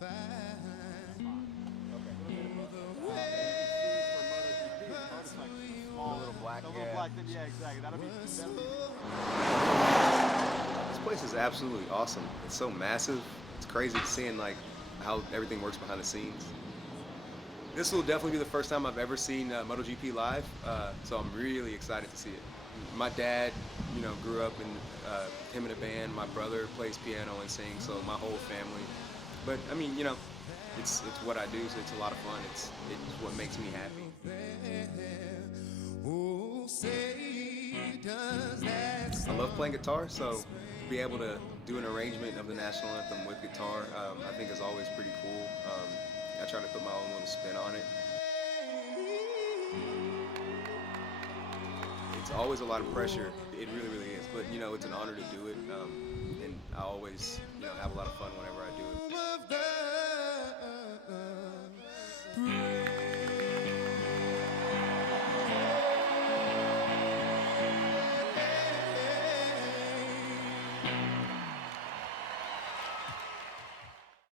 The little black, Yeah, exactly. That'll be. This place is absolutely awesome. It's so massive. It's crazy seeing like how everything works behind the scenes. This will definitely be the first time I've ever seen MotoGP live, so I'm really excited to see it. My dad, grew up in him in a band. My brother plays piano and sings, so my whole family. But I mean, it's what I do, so it's a lot of fun. It's what makes me happy. I love playing guitar, so to be able to do an arrangement of the national anthem with guitar, I think is always pretty cool. I try to put my own little spin on it. It's always a lot of pressure. It really, really is. But it's an honor to do it, and I always, have a lot of fun whenever I do it.